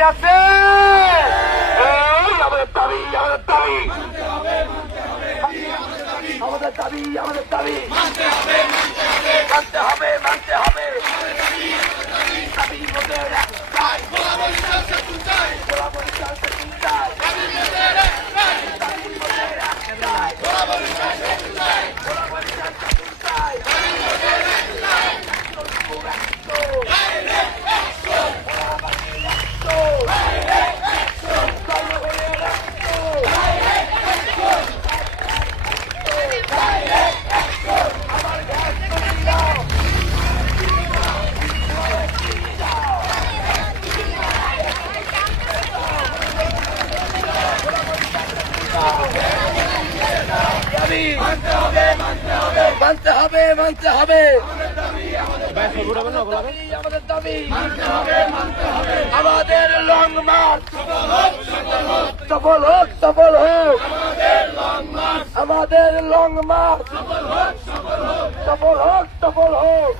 সবাই আছে আমাদের দাবি আমাদের দাবি আমাদের দাবি আমাদের দাবি মানতে হবে মানতে হবে মানতে হবে মানতে হবে। আমাদের লং মার্চ সফল হোক সফল হোক। আমাদের লং মার্চ সফল হোক সফল হোক।